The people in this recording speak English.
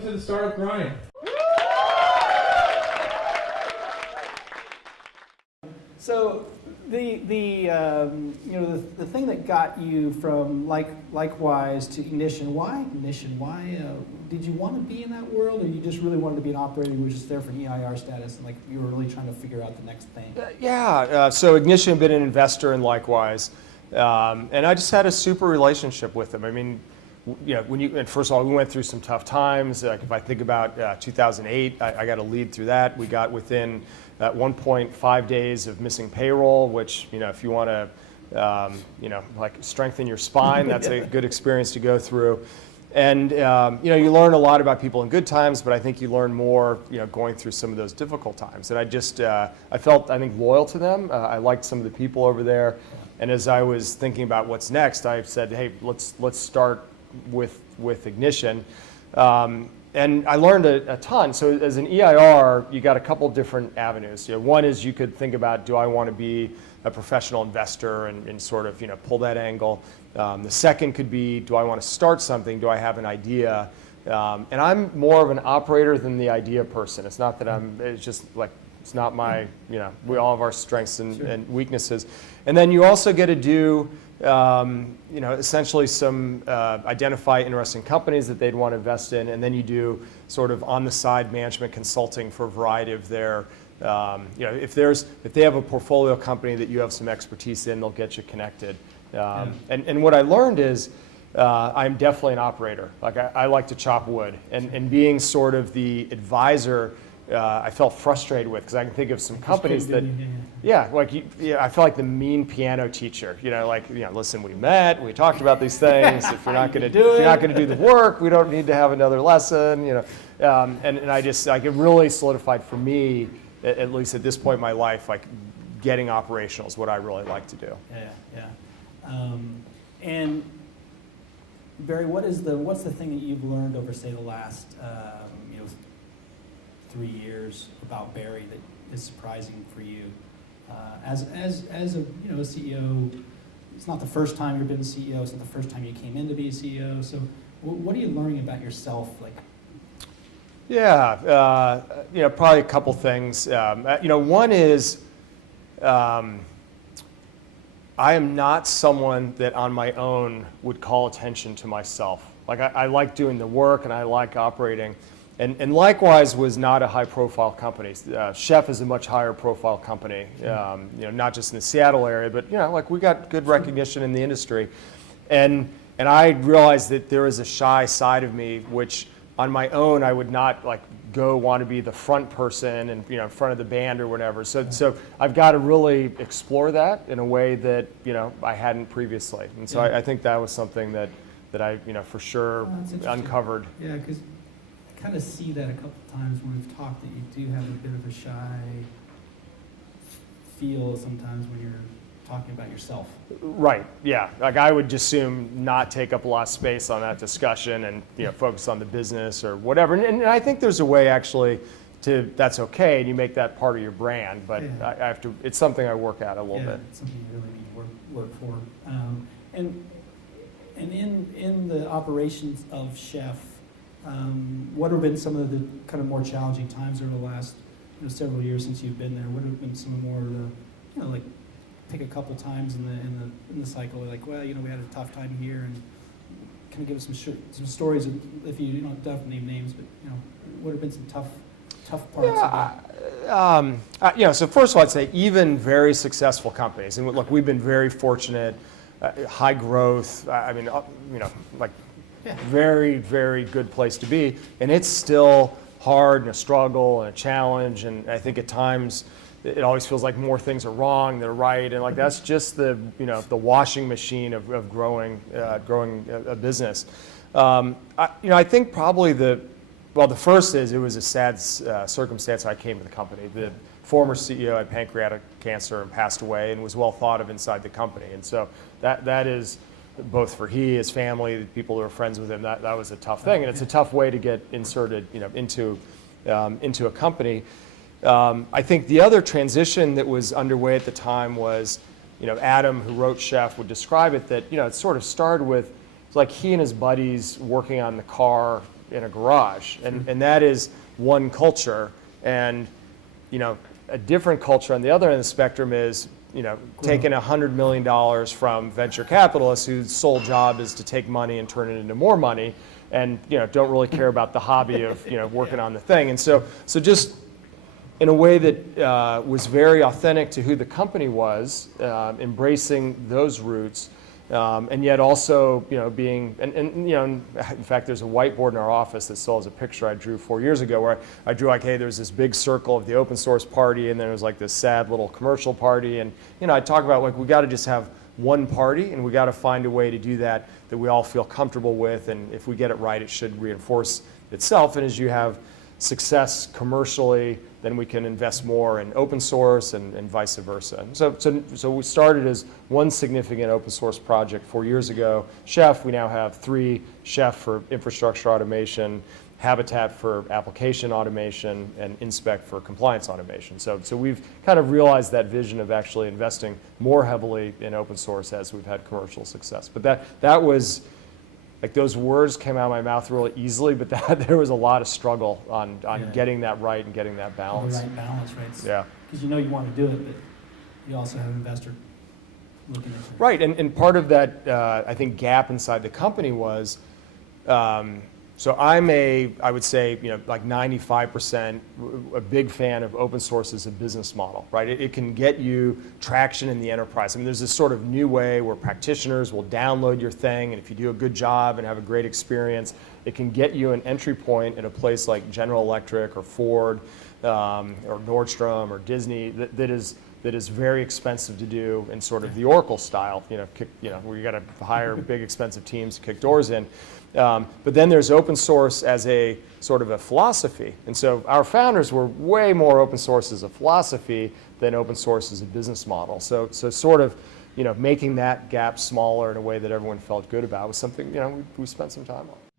welcome to the Startup Grind. So the thing that got you from likewise to Ignition, why Ignition? Why did you want to be in that world, or you just really wanted to be an operator who was just there for an EIR status, and like you were really trying to figure out the next thing? So Ignition had been an investor in Likewise, and I just had a super relationship with them. I mean, and first of all, we went through some tough times. Like if I think about 2008, I got to lead through that. We got within 1.5 days of missing payroll, which, if you want to, like strengthen your spine, that's a good experience to go through. And, you learn a lot about people in good times, but I think you learn more, going through some of those difficult times. And I just, I felt, I think, loyal to them. I liked some of the people over there. And as I was thinking about what's next, I said, hey, let's start with Ignition. And I learned a ton. So as an EIR, you got a couple different avenues. One is you could think about, do I want to be a professional investor and sort of pull that angle. The second could be, do I want to start something? Do I have an idea? And I'm more of an operator than the idea person. It's not that it's just like, it's not my, we all have our strengths and weaknesses. And then you also get to do, essentially some identify interesting companies that they'd want to invest in, and then you do sort of on-the-side management consulting for a variety of their, if they have a portfolio company that you have some expertise in, they'll get you connected. And what I learned is I'm definitely an operator. Like I like to chop wood, and being sort of the advisor, I felt frustrated with, because I can think of some companies that, I feel like the mean piano teacher. Listen, we met, we talked about these things. If you're not going to do the work, we don't need to have another lesson. And it really solidified for me, at least at this point in my life, like getting operational is what I really like to do. And Barry, what's the thing that you've learned over, say, the last 3 years about Barry that is surprising for you? As a CEO, it's not the first time you've been a CEO. It's not the first time you came in to be a CEO. So, what are you learning about yourself? Probably a couple things. One is I am not someone that on my own would call attention to myself. Like I like doing the work and I like operating. And Likewise was not a high-profile company. Chef is a much higher-profile company, not just in the Seattle area, but we got good recognition in the industry. And I realized that there is a shy side of me, which on my own I would not want to be the front person and in front of the band or whatever. So I've got to really explore that in a way that I hadn't previously. And so I think that was something that I for sure uncovered. Yeah, because kind of see that a couple times when we've talked, that you do have a bit of a shy feel sometimes when you're talking about yourself. Right, yeah. Like I would just assume not take up a lot of space on that discussion and focus on the business or whatever. And I think there's a way actually that's okay, and you make that part of your brand, but I have to, it's something I work at a little bit. It's something you really need to work for. And in the operations of Chef, what have been some of the kind of more challenging times over the last several years since you've been there? What have been some more pick a couple times in the cycle, we had a tough time here, and kind of give us some stories if you don't have to name names, but what have been some tough parts? So first of all, I'd say even very successful companies, and look, we've been very fortunate, high growth. Very, very good place to be. And it's still hard and a struggle and a challenge. And I think at times it always feels like more things are wrong than are right. And that's just the washing machine of growing a business. I think probably the first is it was a sad circumstance I came to the company. The former CEO had pancreatic cancer and passed away and was well thought of inside the company. And so that is, both for his family, the people who are friends with him, that was a tough thing, and it's a tough way to get inserted, into a company. I think the other transition that was underway at the time was, Adam, who wrote Chef, would describe it that, it sort of started with, it's like he and his buddies working on the car, in a garage, and that is one culture. And a different culture on the other end of the spectrum is taking $100 million from venture capitalists whose sole job is to take money and turn it into more money, and don't really care about the hobby of working on the thing. And so just in a way that was very authentic to who the company was, embracing those roots, and yet also being in fact there's a whiteboard in our office that still has a picture I drew 4 years ago where I drew like, hey, there's this big circle of the open source party, and then there was like this sad little commercial party, and I talk about like we got to just have one party, and we got to find a way to do that we all feel comfortable with, and if we get it right, it should reinforce itself. And as you have success commercially, then we can invest more in open source and vice versa. So we started as one significant open source project 4 years ago. Chef, we now have 3, Chef for infrastructure automation, Habitat for application automation, and Inspect for compliance automation. So we've kind of realized that vision of actually investing more heavily in open source as we've had commercial success. But that was, like, those words came out of my mouth really easily, but there was a lot of struggle on getting that right and getting that balance. The right balance, right? Yeah. Because you want to do it, but you also have an investor looking at it. Right, and part of that, I think, gap inside the company was, so I would say, like 95% a big fan of open source as a business model, right? It can get you traction in the enterprise. I mean, there's this sort of new way where practitioners will download your thing, and if you do a good job and have a great experience, it can get you an entry point at a place like General Electric or Ford or Nordstrom or Disney that is very expensive to do in sort of the Oracle style, where you got to hire big expensive teams to kick doors in. But then there's open source as a sort of a philosophy. And so our founders were way more open source as a philosophy than open source as a business model. So sort of, making that gap smaller in a way that everyone felt good about was something, we spent some time on.